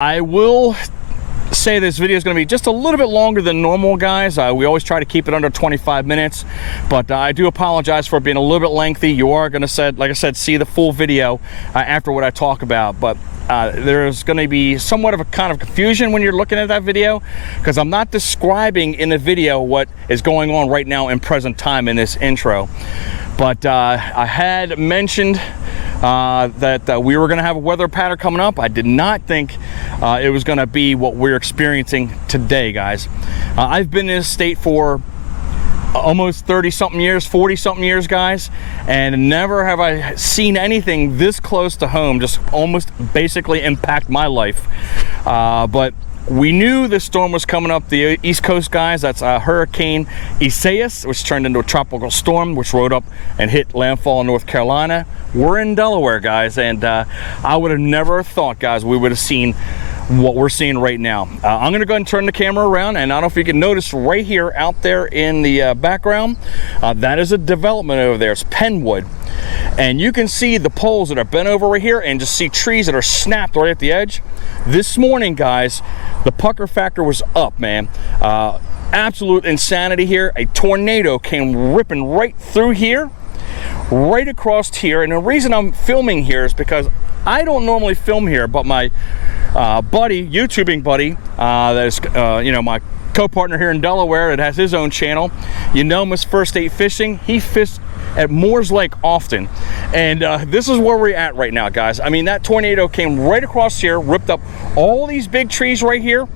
I will say this video is going to be just a little bit longer than normal, guys. We always try to keep it under 25 minutes, but I do apologize for it being a little bit lengthy. You are going to, like I said, see the full video after what I talk about, but there's going to be somewhat of a kind of confusion when you're looking at that video, because I'm not describing in the video what is going on right now in present time in this intro. But I had mentioned that we were going to have a weather pattern coming up. I did not think it was going to be what we're experiencing today, guys. I've been in this state for almost 30-something years, 40-something years, guys, and never have I seen anything this close to home just almost basically impact my life. But we knew this storm was coming up the East Coast, guys. That's Hurricane Isaias, which turned into a tropical storm, which rode up and hit landfall in North Carolina. We're in Delaware, guys, and I would have never thought, guys, we would have seen what we're seeing right now. I'm gonna go ahead and turn the camera around, and I don't know if you can notice right here out there in the background, that is a development over there. It's Penwood, and you can see the poles that are bent over right here and just see trees that are snapped right at the edge. This morning, guys, the pucker factor was up, man. Absolute insanity here. A tornado came ripping right through here, right across here. And the reason I'm filming here is because I don't normally film here, but my YouTubing buddy, that is, you know, my co-partner here in Delaware that has his own channel, you know him as First State Fishing. He fished at Moore's Lake often, and this is where we're at right now, guys. I mean, that tornado came right across here, ripped up all these big trees right here,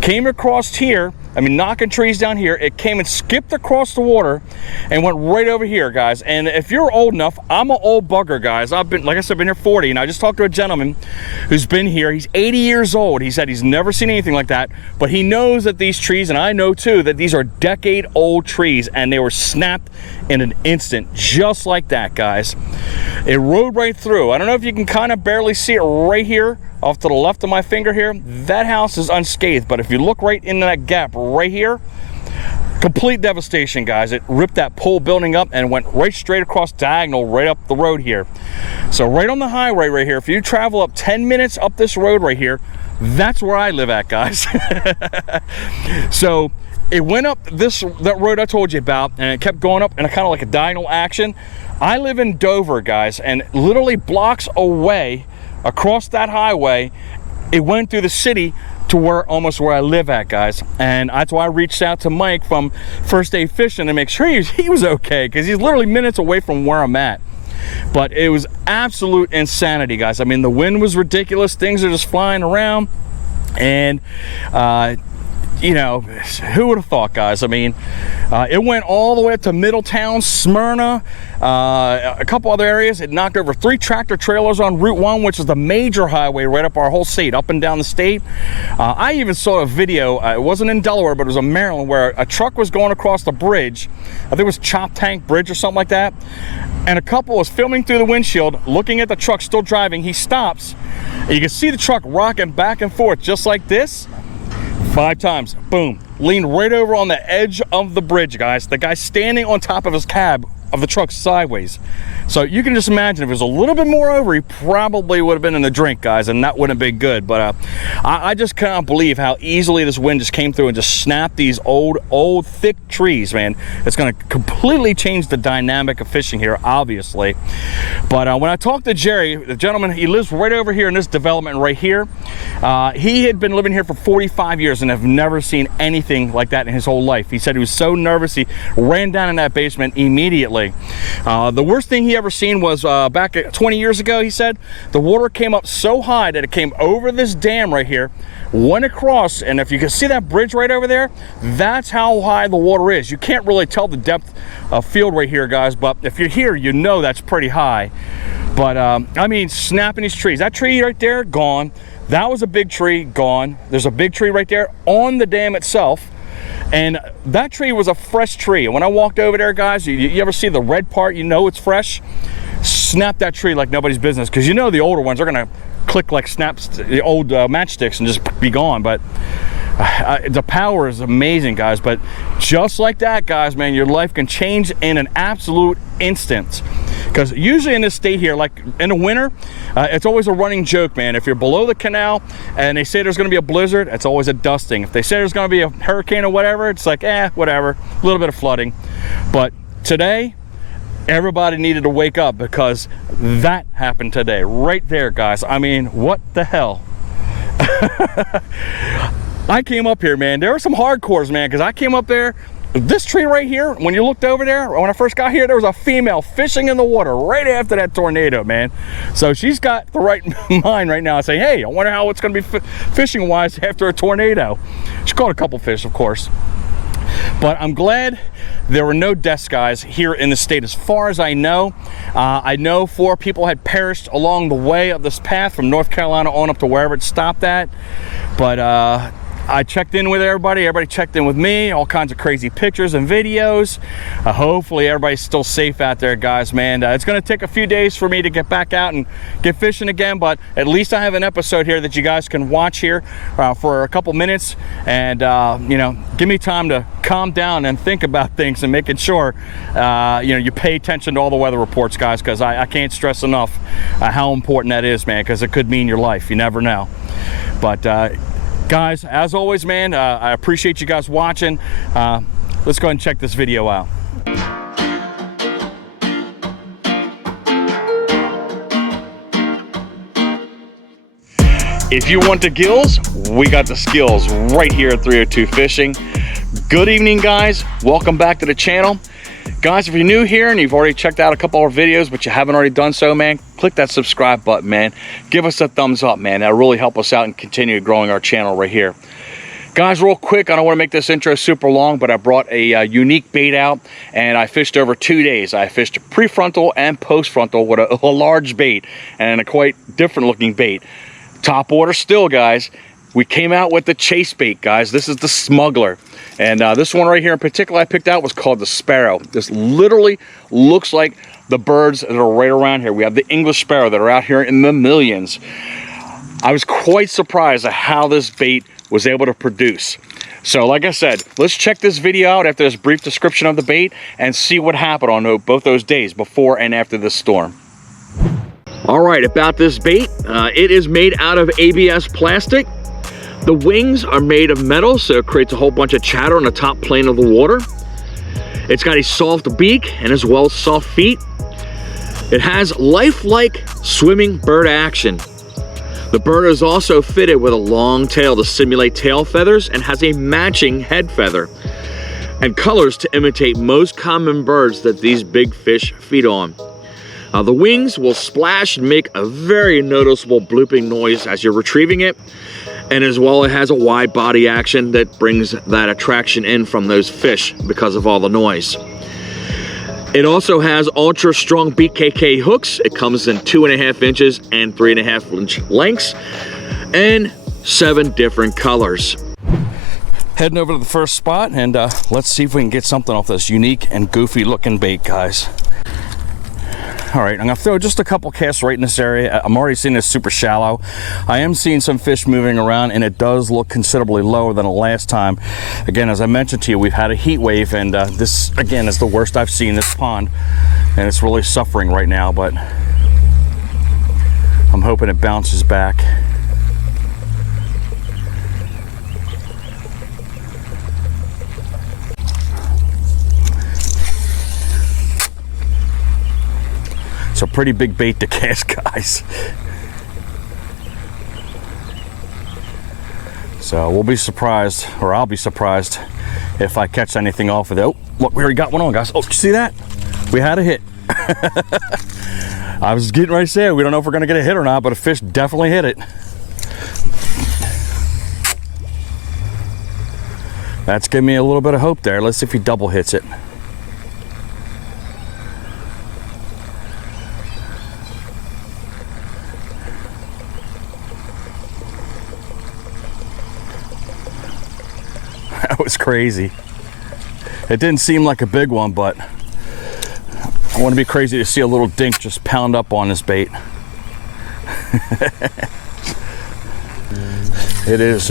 came across here, I mean, knocking trees down here. It came and skipped across the water and went right over here, guys. And if you're old enough, I'm an old bugger, guys. I've been, like I said, been here 40, and I just talked to a gentleman who's been here. He's 80 years old. He said he's never seen anything like that, but he knows that these trees, and I know too, that these are decade-old trees, and they were snapped in an instant, just like that, guys. It rode right through. I don't know if you can kind of barely see it right here off to the left of my finger here. That house is unscathed, but if you look right in that gap right here, complete devastation, guys. It ripped that pole building up and went right straight across diagonal right up the road here. So right on the highway right here, if you travel up 10 minutes up this road right here, that's where I live at, guys. So it went up that road I told you about, and it kept going up in a kind of like a diagonal action. I live in Dover, guys, and literally blocks away across that highway, it went through the city to almost where I live at, guys. And that's why I reached out to Mike from First State Fishing to make sure he was okay, because he's literally minutes away from where I'm at. But it was absolute insanity, guys. I mean, the wind was ridiculous. Things are just flying around, and you know, who would have thought, guys? I mean, it went all the way up to Middletown, Smyrna, a couple other areas. It knocked over 3 tractor trailers on Route 1, which is the major highway right up our whole state, up and down the state. I even saw a video, it wasn't in Delaware, but it was in Maryland, where a truck was going across the bridge. I think it was Chop Tank Bridge or something like that. And a couple was filming through the windshield, looking at the truck still driving. He stops, and you can see the truck rocking back and forth just like this. 5 times, boom, leaned right over on the edge of the bridge, guys. The guy standing on top of his cab of the truck sideways. So you can just imagine if it was a little bit more over, he probably would have been in the drink, guys, and that wouldn't have been good. But I just cannot believe how easily this wind just came through and just snapped these old, thick trees, man. It's going to completely change the dynamic of fishing here, obviously. But when I talked to Jerry, the gentleman, he lives right over here in this development right here. He had been living here for 45 years and have never seen anything like that in his whole life. He said he was so nervous, he ran down in that basement immediately. The worst thing he ever seen was back 20 years ago. He said the water came up so high that it came over this dam right here, went across, and if you can see that bridge right over there, that's how high the water is. You can't really tell the depth of field right here, guys, but if you're here, you know that's pretty high. But I mean, snapping these trees. That tree right there, gone. That was a big tree, gone. There's a big tree right there on the dam itself. And that tree was a fresh tree. And when I walked over there, guys, you ever see the red part, you know it's fresh? Snap that tree like nobody's business, because you know the older ones are going to click like snaps, the old matchsticks, and just be gone. But the power is amazing, guys. But just like that, guys, man, your life can change in an absolute instant. Because usually in this state here, like in the winter, it's always a running joke, man. If you're below the canal and they say there's going to be a blizzard, it's always a dusting. If they say there's going to be a hurricane or whatever, it's like, whatever, a little bit of flooding. But today, everybody needed to wake up because that happened today, right there, guys. I mean, what the hell? I came up here, man. There were some hardcores, man, because I came up there. This tree right here, when you looked over there, when I first got here, there was a female fishing in the water right after that tornado, man. So she's got the right mind right now saying, hey, I wonder how it's going to be fishing wise after a tornado. She caught a couple fish, of course. But I'm glad there were no deaths, guys, here in the state. As far as I know 4 people had perished along the way of this path from North Carolina on up to wherever it stopped at. But I checked in with everybody checked in with me, all kinds of crazy pictures and videos. Hopefully everybody's still safe out there, guys, man. It's gonna take a few days for me to get back out and get fishing again, but at least I have an episode here that you guys can watch here for a couple minutes and you know, give me time to calm down and think about things and making sure you know, you pay attention to all the weather reports, guys, because I can't stress enough how important that is, man, because it could mean your life. You never know. But guys, as always, man, I appreciate you guys watching. Let's go ahead and check this video out. If you want the gills, we got the skills right here at 302 Fishing. Good evening, guys. Welcome back to the channel. Guys, if you're new here and you've already checked out a couple of our videos, but you haven't already done so, man, click that subscribe button, man. Give us a thumbs up, man. That'll really help us out and continue growing our channel right here. Guys, real quick, I don't want to make this intro super long, but I brought a unique bait out, and I fished over 2 days. I fished pre-frontal and post-frontal with a large bait, and a quite different looking bait. Top water still, guys. We came out with the chase bait, guys. This is the Smuggler. And this one right here in particular I picked out was called the Sparrow. This literally looks like the birds that are right around here. We have the English Sparrow that are out here in the millions. I was quite surprised at how this bait was able to produce. So like I said, let's check this video out after this brief description of the bait and see what happened on both those days, before and after the storm. All right, about this bait, it is made out of ABS plastic. The wings are made of metal, so it creates a whole bunch of chatter on the top plane of the water. It's got a soft beak and as well as soft feet. It has lifelike swimming bird action. The bird is also fitted with a long tail to simulate tail feathers and has a matching head feather and colors to imitate most common birds that these big fish feed on. The wings will splash and make a very noticeable blooping noise as you're retrieving it. And as well, it has a wide body action that brings that attraction in from those fish because of all the noise. It also has ultra strong BKK hooks. It comes in 2.5 inches and 3.5 inch lengths and 7 different colors. Heading over to the first spot and let's see if we can get something off this unique and goofy looking bait, guys. All right, I'm gonna throw just a couple casts right in this area. I'm already seeing this super shallow. I am seeing some fish moving around, and it does look considerably lower than the last time. Again, as I mentioned to you, we've had a heat wave, and this, again, is the worst I've seen this pond, and it's really suffering right now, but I'm hoping it bounces back. It's a pretty big bait to cast, guys. So we'll be surprised, or I'll be surprised, if I catch anything off of it. Oh, look, we already got one on, guys. Oh, did you see that? We had a hit. I was getting ready to say, we don't know if we're gonna get a hit or not, but a fish definitely hit it. That's giving me a little bit of hope there. Let's see if he double hits it. That was crazy. It didn't seem like a big one, but I want to be crazy to see a little dink just pound up on this bait. It is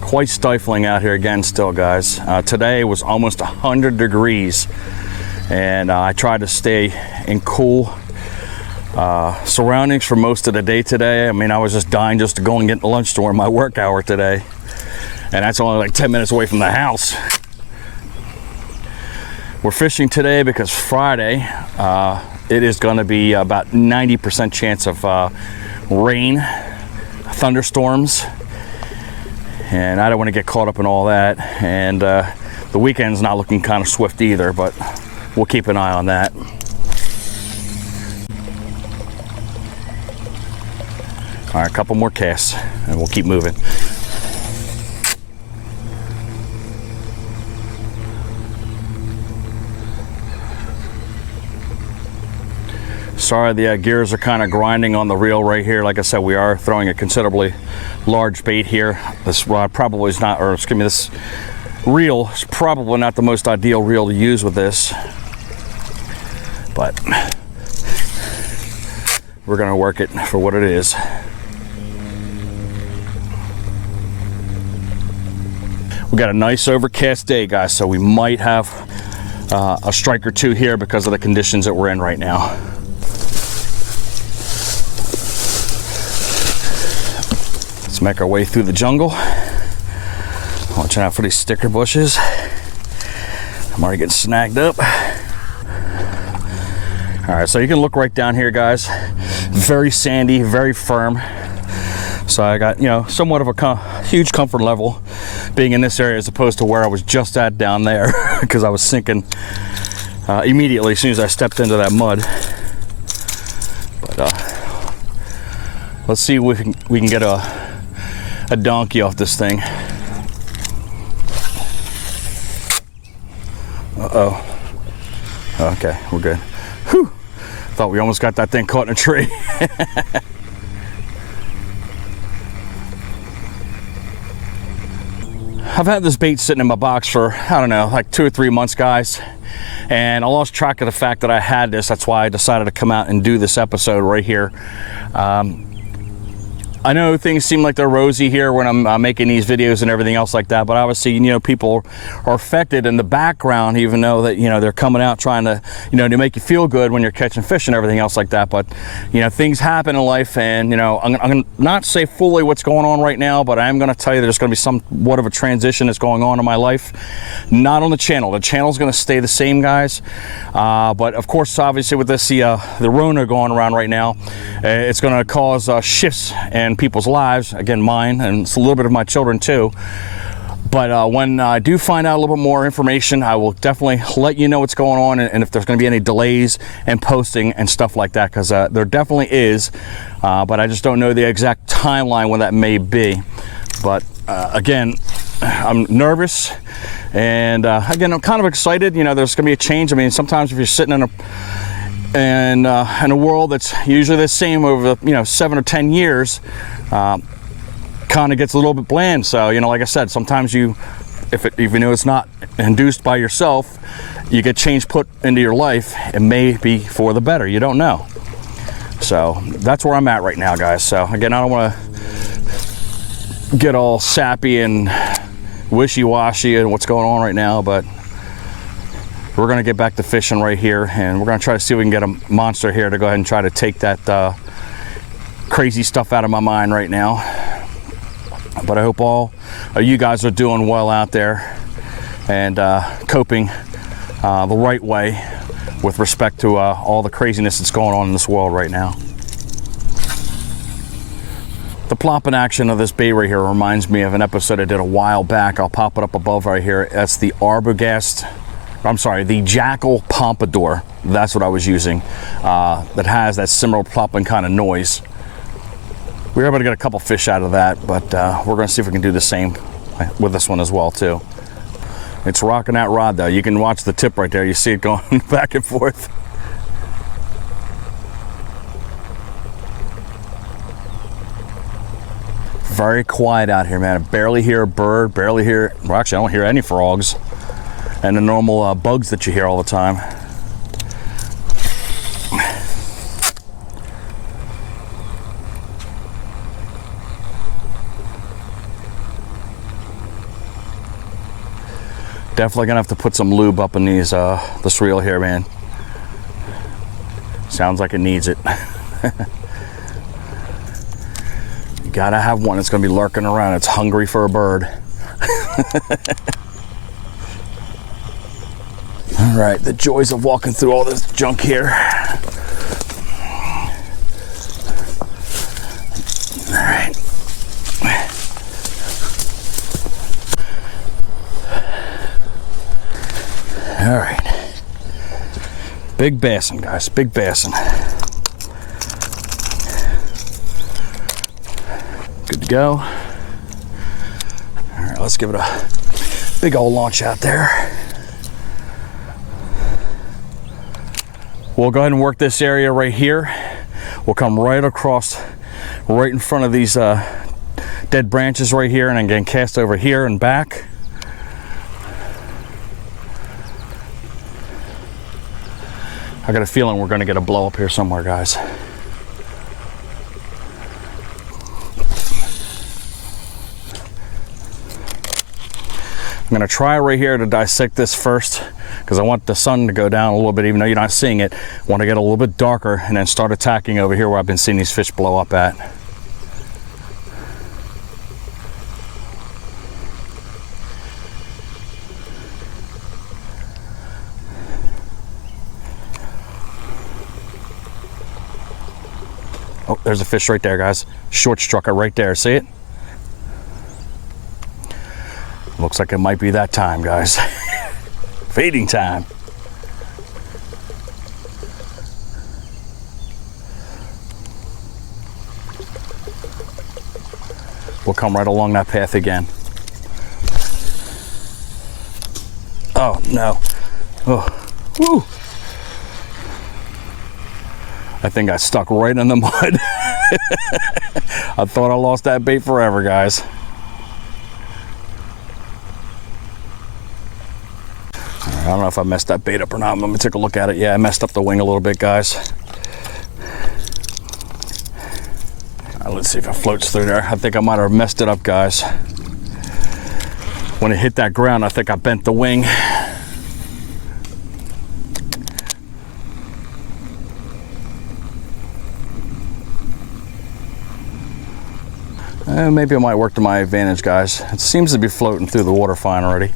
quite stifling out here again still, guys. Today was almost 100 degrees and I tried to stay in cool surroundings for most of the day today. I mean, I was just dying just to go and get lunch during my work hour today, and that's only like 10 minutes away from the house. We're fishing today because Friday it is going to be about 90% chance of rain, thunderstorms, and I don't want to get caught up in all that. And the weekend's not looking kind of swift either, but we'll keep an eye on that. All right, a couple more casts and we'll keep moving. Sorry, the gears are kind of grinding on the reel right here. Like I said, we are throwing a considerably large bait here. This rod probably is not, or excuse me, this reel is probably not the most ideal reel to use with this, but we're gonna work it for what it is. We got a nice overcast day, guys, so we might have a strike or two here because of the conditions that we're in right now. Let's make our way through the jungle. Watching out for these sticker bushes. I'm already getting snagged up. All right, so you can look right down here, guys. Very sandy, very firm. So I got, you know, somewhat of a huge comfort level being in this area as opposed to where I was just at down there because I was sinking immediately as soon as I stepped into that mud. But let's see if we can get a donkey off this thing. Uh-oh. Okay, we're good. Whew. Thought we almost got that thing caught in a tree. I've had this bait sitting in my box for, I don't know, like 2 or 3 months, guys. And I lost track of the fact that I had this. That's why I decided to come out and do this episode right here. I know things seem like they're rosy here when I'm making these videos and everything else like that, but obviously, you know, people are affected in the background, even though that, you know, they're coming out trying to, you know, to make you feel good when you're catching fish and everything else like that. But, you know, things happen in life, and, you know, I'm going to not say fully what's going on right now, but I'm going to tell you there's going to be somewhat of a transition that's going on in my life. Not on the channel. The channel's going to stay the same, guys. But of course, obviously with this, the Rona going around right now, it's going to cause shifts in people's lives, again mine, and it's a little bit of my children too. But when I do find out a little bit more information, I will definitely let you know what's going on, and if there's going to be any delays in posting and stuff like that, because there definitely is, but I just don't know the exact timeline when that may be. But again, I'm nervous, and again, I'm kind of excited. You know, there's going to be a change. I mean, sometimes if you're sitting in a world that's usually the same over, you know, 7 or 10 years, kind of gets a little bit bland. So, you know, like I said, sometimes even though it's not induced by yourself, you get change put into your life. It may be for the better. You don't know. So that's where I'm at right now, guys. So again, I don't want to get all sappy and wishy-washy and what's going on right now, but we're going to get back to fishing right here, and we're going to try to see if we can get a monster here to go ahead and try to take that crazy stuff out of my mind right now. But I hope all you guys are doing well out there and coping the right way with respect to all the craziness that's going on in this world right now. The plopping action of this bait right here reminds me of an episode I did a while back. I'll pop it up above right here. That's the the Jackal Pompadour. That's what I was using. That has that similar plopping kind of noise. We were able to get a couple fish out of that, but we're going to see if we can do the same with this one as well too. It's rocking that rod though. You can watch the tip right there. You see it going back and forth. Very quiet out here, man. I barely hear a bird, barely hear, well, actually I don't hear any frogs and the normal bugs that you hear all the time. Definitely gonna have to put some lube up in these this reel here, man. Sounds like it needs it. You gotta have one that's gonna be lurking around. It's hungry for a bird. All right, the joys of walking through all this junk here. All right. All right. Big bassin, guys, big bassin. Good to go. All right, let's give it a big old launch out there. We'll go ahead and work this area right here. We'll come right across, right in front of these dead branches right here, and again cast over here and back. I got a feeling we're going to get a blow up here somewhere, guys. I'm going to try right here to dissect this first, because I want the sun to go down a little bit, even though you're not seeing it. I want to get a little bit darker and then start attacking over here where I've been seeing these fish blow up at. Oh, there's a fish right there, guys. Short strucker right there. See it? Looks like it might be that time, guys. Feeding time. We'll come right along that path again. Oh, no. Oh, woo. I think I stuck right in the mud. I thought I lost that bait forever, guys. I don't know if I messed that bait up or not. Let me take a look at it. Yeah, I messed up the wing a little bit, guys. Let's see if it floats through there. I think I might have messed it up, guys. When it hit that ground, I think I bent the wing. Maybe it might work to my advantage, guys. It seems to be floating through the water fine already,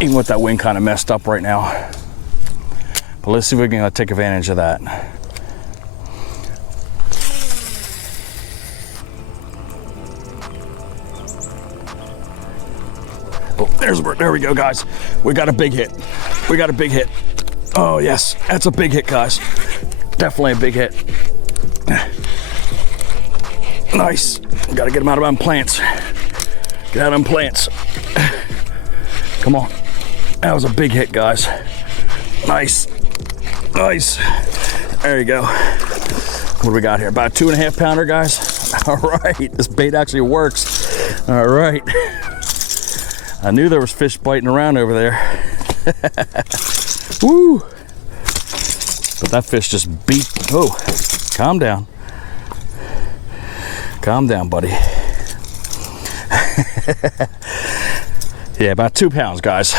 even with that wing kind of messed up right now. But let's see if we can take advantage of that. Oh, there's a bird. There we go, guys. We got a big hit. We got a big hit. Oh, yes. That's a big hit, guys. Definitely a big hit. Nice. Got to get them out of them plants. Get out of them plants. Come on. That was a big hit, guys. Nice. Nice. There you go. What do we got here? About a 2.5 pounder, guys. All right. This bait actually works. All right. I knew there was fish biting around over there. Woo. But that fish just beat. Oh, calm down. Calm down, buddy. Yeah, about 2 pounds, guys.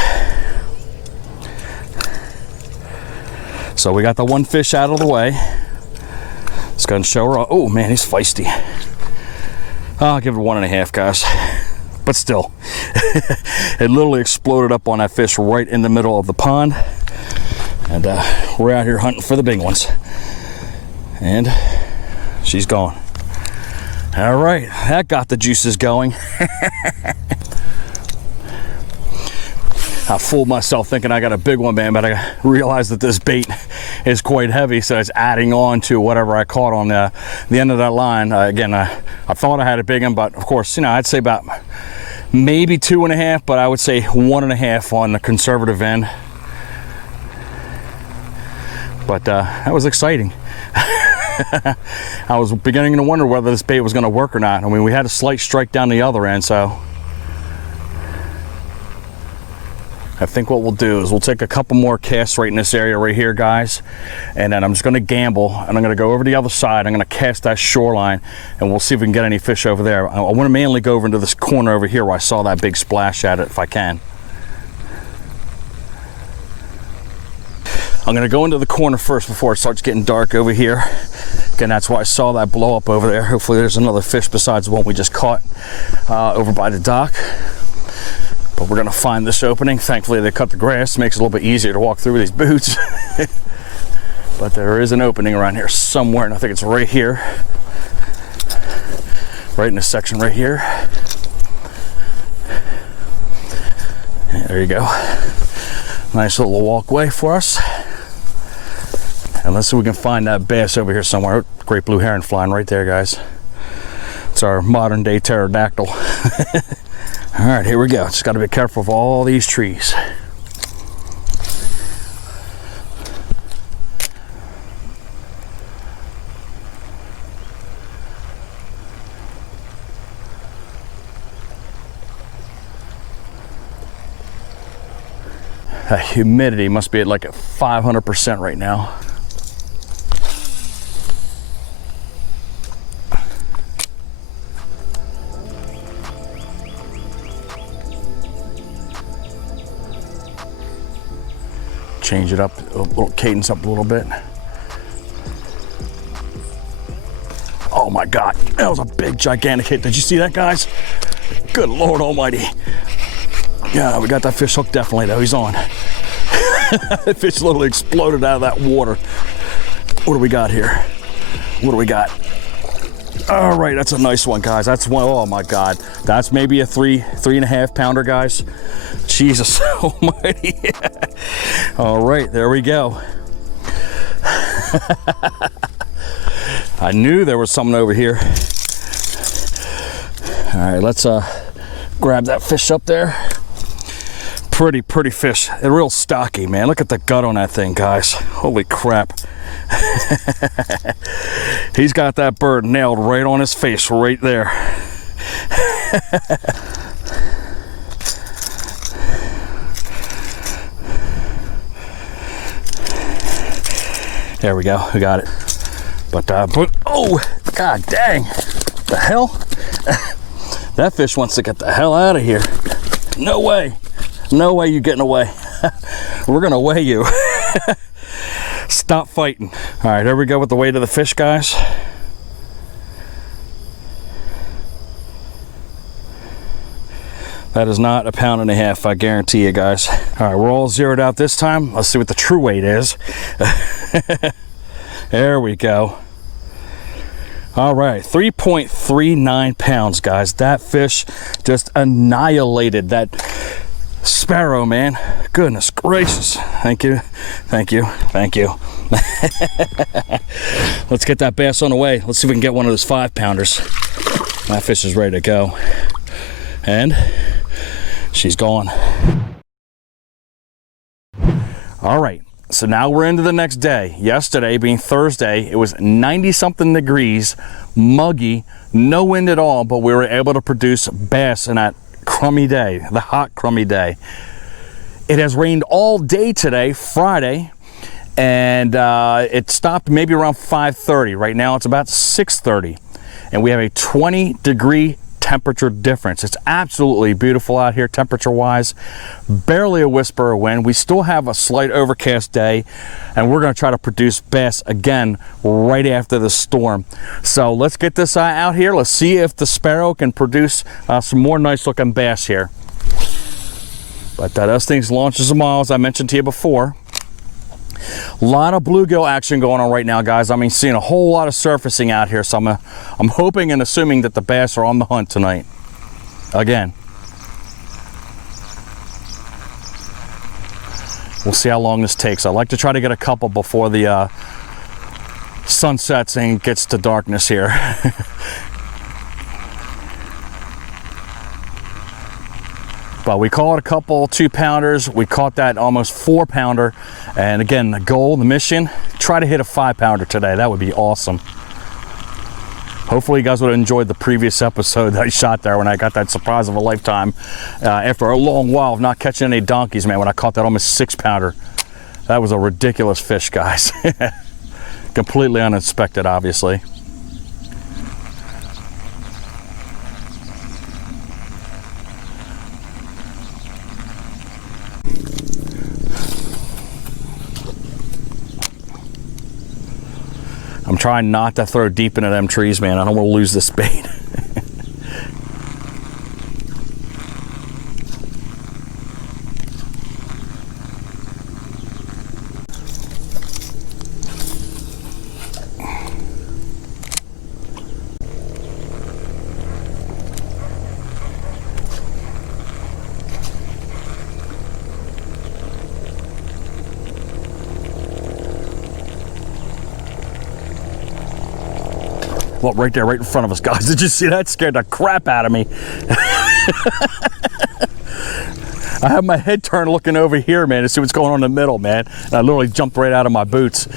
So we got the one fish out of the way. Let's go and show her. Oh man, he's feisty. I'll give it 1.5, guys. But still, it literally exploded up on that fish right in the middle of the pond. And we're out here hunting for the big ones. And she's gone. All right, that got the juices going. I fooled myself thinking I got a big one, man, but I realized that this bait is quite heavy, so it's adding on to whatever I caught on the end of that line. Again, I thought I had a big one, but of course, you know, I'd say about maybe 2.5, but I would say 1.5 on the conservative end. But that was exciting. I was beginning to wonder whether this bait was going to work or not. I mean, we had a slight strike down the other end, so I think what we'll do is we'll take a couple more casts right in this area right here, guys, and then I'm just going to gamble, and I'm going to go over to the other side. I'm going to cast that shoreline, and we'll see if we can get any fish over there. I want to mainly go over into this corner over here where I saw that big splash at it, if I can. I'm gonna go into the corner first before it starts getting dark over here. Again, that's why I saw that blow up over there. Hopefully there's another fish besides the one we just caught over by the dock. But we're gonna find this opening. Thankfully they cut the grass, makes it a little bit easier to walk through with these boots. But there is an opening around here somewhere, and I think it's right here. Right in this section right here. There you go. Nice little walkway for us. And let's see if we can find that bass over here somewhere. Great blue heron flying right there, guys. It's our modern day pterodactyl. All right, here we go. Just got to be careful of all these trees. That humidity must be at like at 500% right now. Change it up, a little cadence up a little bit. Oh my God, that was a big, gigantic hit. Did you see that, guys? Good Lord Almighty. Yeah, we got that fish hooked definitely though, he's on. That fish literally exploded out of that water. What do we got here? What do we got? All right, that's a nice one, guys. That's one, oh my God. That's maybe a 3.5 pounder, guys. Jesus Almighty. All right, there we go. I knew there was something over here. All right, let's grab that fish up there. Pretty fish. They're real stocky, man. Look at the gut on that thing, guys. Holy crap. He's got that bird nailed right on his face right there. There we go, we got it. But oh, God dang, the hell? That fish wants to get the hell out of here. No way. No way you getting away. We're gonna weigh you. Stop fighting. All right, here we go with the weight of the fish, guys. That is not 1.5 pounds, I guarantee you, guys. All right, we're all zeroed out this time. Let's see what the true weight is. There we go. All right, 3.39 pounds, guys. That fish just annihilated that Sparrow, man. Goodness gracious. Thank you, thank you, thank you. Let's get that bass on the way. Let's see if we can get one of those 5-pounders. That fish is ready to go. And she's gone. All right, so now we're into the next day. Yesterday, being Thursday, it was 90-something degrees, muggy, no wind at all, but we were able to produce bass in that crummy day, the hot, crummy day. It has rained all day today, Friday, and it stopped maybe around 5:30. Right now, it's about 6:30, and we have a 20-degree temperature difference. It's absolutely beautiful out here temperature-wise. Barely a whisper of wind. We still have a slight overcast day, and we're going to try to produce bass again right after the storm. So let's get this out here. Let's see if the Sparrow can produce some more nice looking bass here. But those things launches a mile, as I mentioned to you before. A lot of bluegill action going on right now, guys. I mean, seeing a whole lot of surfacing out here, so I'm hoping and assuming that the bass are on the hunt tonight again. We'll see how long this takes. I like to try to get a couple before the sun sets and gets to darkness here. But we caught a couple 2-pounders. We caught that almost 4-pounder. And again, the goal, the mission, try to hit a 5-pounder today. That would be awesome. Hopefully you guys would have enjoyed the previous episode that I shot there when I got that surprise of a lifetime. After a long while of not catching any donkeys, man, when I caught that almost 6-pounder. That was a ridiculous fish, guys. Completely unexpected, obviously. I'm trying not to throw deep into them trees, man. I don't want to lose this bait. Well, right there, right in front of us, guys. Did you see that? Scared the crap out of me. I have my head turned looking over here, man, to see what's going on in the middle, man. And I literally jumped right out of my boots.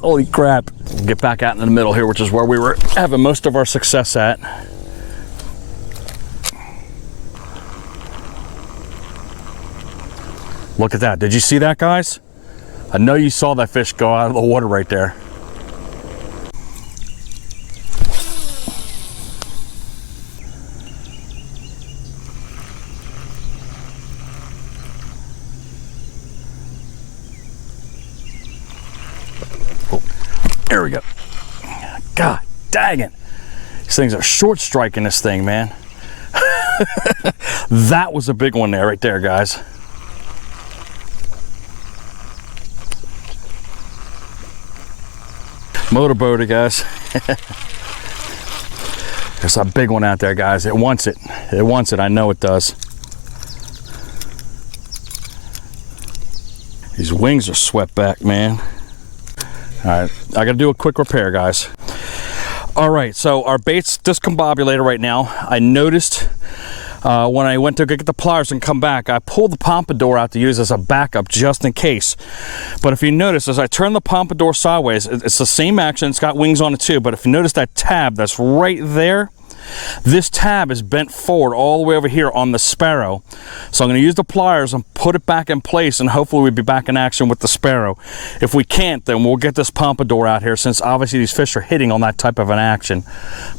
Holy crap. Get back out in the middle here, which is where we were having most of our success at. Look at that. Did you see that, guys? I know you saw that fish go out of the water right there. There we go. God dang it. These things are short striking this thing, man. That was a big one there, right there, guys. Motorboater, guys. There's a big one out there, guys. It wants it. It wants it. I know it does. These wings are swept back, man. All right, I gotta do a quick repair, guys. All right, so our bait's discombobulated right now. I noticed when I went to get the pliers and come back, I pulled the pompadour out to use as a backup just in case. But if you notice, as I turn the pompadour sideways, it's the same action, it's got wings on it too, but if you notice that tab that's right there, this tab is bent forward all the way over here on the Sparrow. So I'm going to use the pliers and put it back in place, and hopefully we'll be back in action with the Sparrow. If we can't, then we'll get this pompadour out here, since obviously these fish are hitting on that type of an action.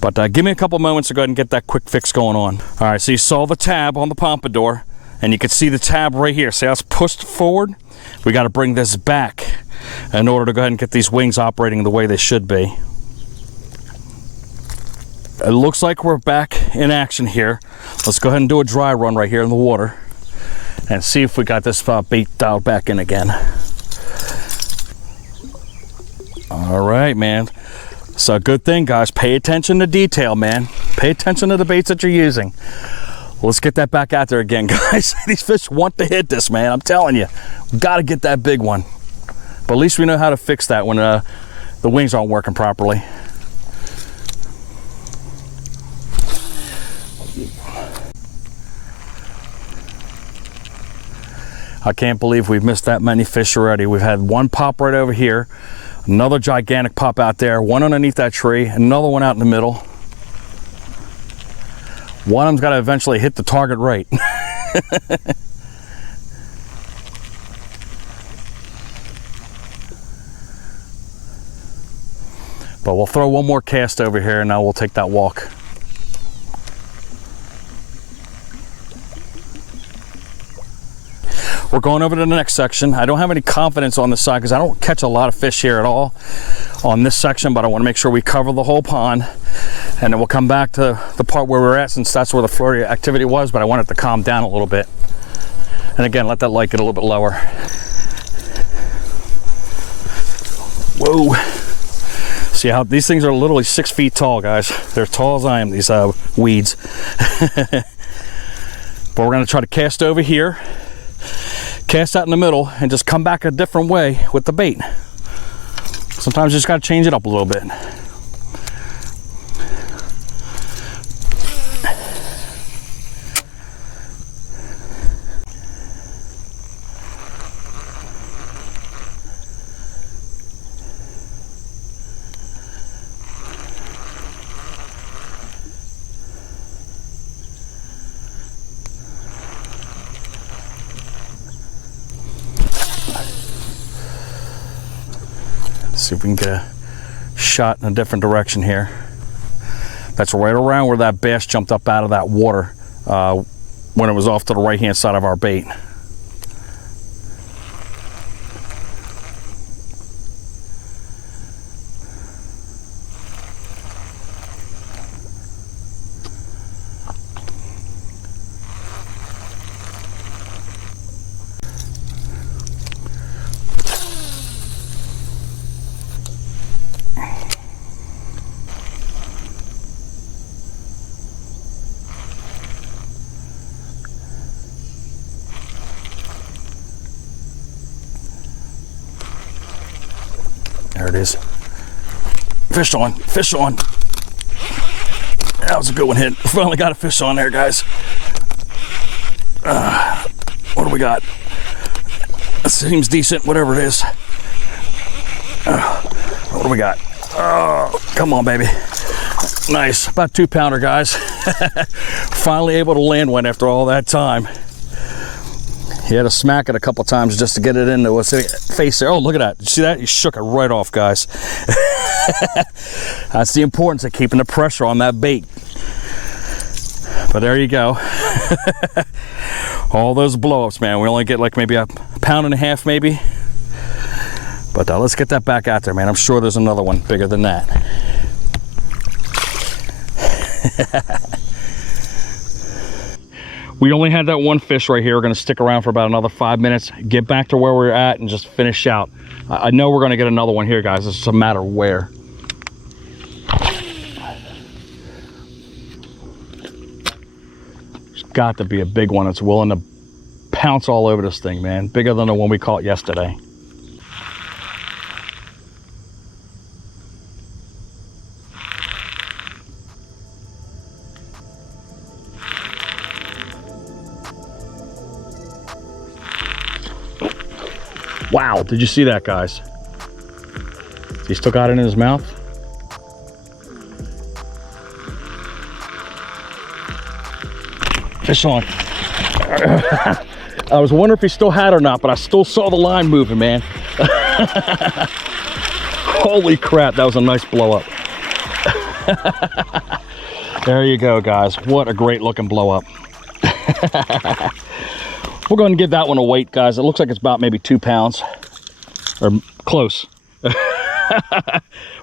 But give me a couple moments to go ahead and get that quick fix going on. All right, so you saw the tab on the pompadour, and you can see the tab right here. See how it's pushed forward? We got to bring this back in order to go ahead and get these wings operating the way they should be. It looks like we're back in action here. Let's go ahead and do a dry run right here in the water and see if we got this bait dialed back in again. All right, man. So good thing, guys. Pay attention to detail, man. Pay attention to the baits that you're using. Let's get that back out there again, guys. These fish want to hit this, man. I'm telling you. We've got to get that big one. But at least we know how to fix that when the wings aren't working properly. I can't believe we've missed that many fish already. We've had one pop right over here, another gigantic pop out there, one underneath that tree, another one out in the middle. One of them's got to eventually hit the target right. But we'll throw one more cast over here and now we'll take that walk. We're going over to the next section. I don't have any confidence on this side because I don't catch a lot of fish here at all on this section, but I want to make sure we cover the whole pond, and then we'll come back to the part where we're at, since that's where the flurry activity was, but I want it to calm down a little bit. And again, let that light get a little bit lower. Whoa. See how these things are literally 6 feet tall, guys. They're as tall as I am, these weeds. But we're going to try to cast over here, cast out in the middle, and just come back a different way with the bait. Sometimes you just got to change it up a little bit. See if we can get a shot in a different direction here. That's right around where that bass jumped up out of that water when it was off to the right hand side of our bait. There it is. Fish on, fish on. That was a good one hit. Finally got a fish on there, guys. What do we got? That seems decent, whatever it is. What do we got? Oh, come on, baby. Nice, about 2 pounder, guys. Finally able to land one after all that time. He had to smack it a couple times just to get it into his face there. Oh, look at that. You see that? He shook it right off, guys. That's the importance of keeping the pressure on that bait. But there you go. All those blow-ups, man. We only get like maybe a pound and a half, maybe. But let's get that back out there, man. I'm sure there's another one bigger than that. We only had that one fish right here. We're going to stick around for about another 5 minutes, get back to where we're at, and just finish out. I know we're going to get another one here, guys. It's just a matter of where. There's got to be a big one that's willing to pounce all over this thing, man. Bigger than the one we caught yesterday. Wow, did you see that, guys? He still got it in his mouth? Fish on. I was wondering if he still had or not, but I still saw the line moving, man. Holy crap, that was a nice blow up. There you go, guys. What a great looking blow up. We're going to give that one a weight, guys. It looks like it's about maybe 2 pounds, or close.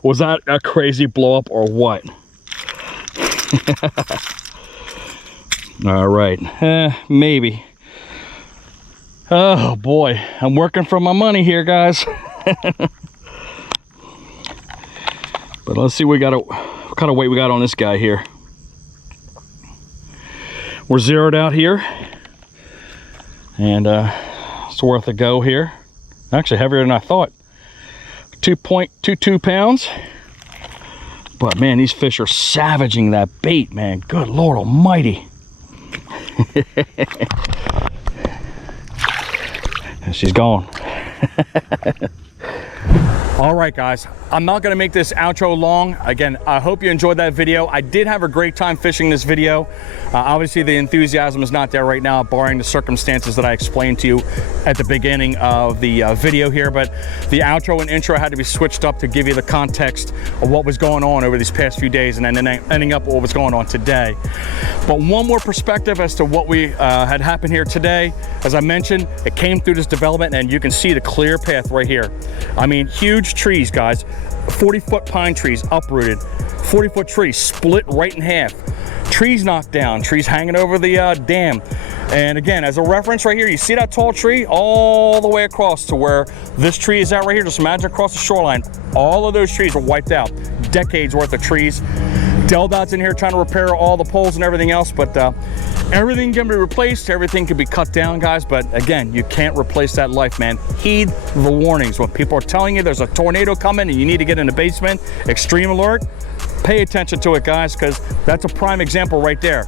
Was that a crazy blow up or what? All right, maybe. Oh boy, I'm working for my money here, guys. But let's see what kind of weight we got on this guy here. We're zeroed out here. And it's worth a go here. Actually heavier than I thought. 2.22 pounds. But man, these fish are savaging that bait, man. Good Lord almighty. And she's gone. All right, guys, I'm not gonna make this outro long. Again, I hope you enjoyed that video. I did have a great time fishing this video. Obviously the enthusiasm is not there right now, barring the circumstances that I explained to you at the beginning of the video here, but the outro and intro had to be switched up to give you the context of what was going on over these past few days and then ending up with what was going on today. But one more perspective as to what we had happened here today. As I mentioned, it came through this development and you can see the clear path right here. I mean, huge trees, guys. 40-foot pine trees uprooted, 40-foot trees split right in half, trees knocked down, trees hanging over the dam. And again, as a reference right here, you see that tall tree all the way across to where this tree is at right here. Just imagine across the shoreline, all of those trees were wiped out. Decades worth of trees. Delbot's in here trying to repair all the poles and everything else, but everything can be replaced, everything can be cut down, guys. But again, you can't replace that life, man. Heed the warnings. When people are telling you there's a tornado coming and you need to get in the basement, extreme alert, pay attention to it, guys, because that's a prime example right there.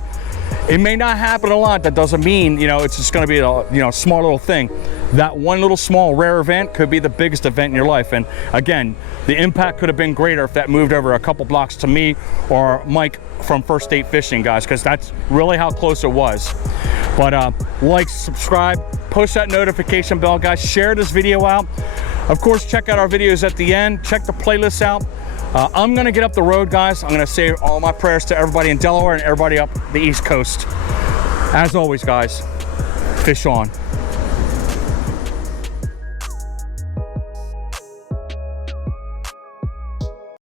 It may not happen a lot. That doesn't mean, you know, it's just going to be a small little thing. That one little small rare event could be the biggest event in your life. And again, the impact could have been greater if that moved over a couple blocks to me or Mike from First State Fishing, guys, because that's really how close it was. But like, subscribe, push that notification bell, guys. Share this video out. Of course, check out our videos at the end. Check the playlists out. I'm gonna get up the road, guys. I'm gonna say all my prayers to everybody in Delaware and everybody up the East Coast. As always, guys, fish on.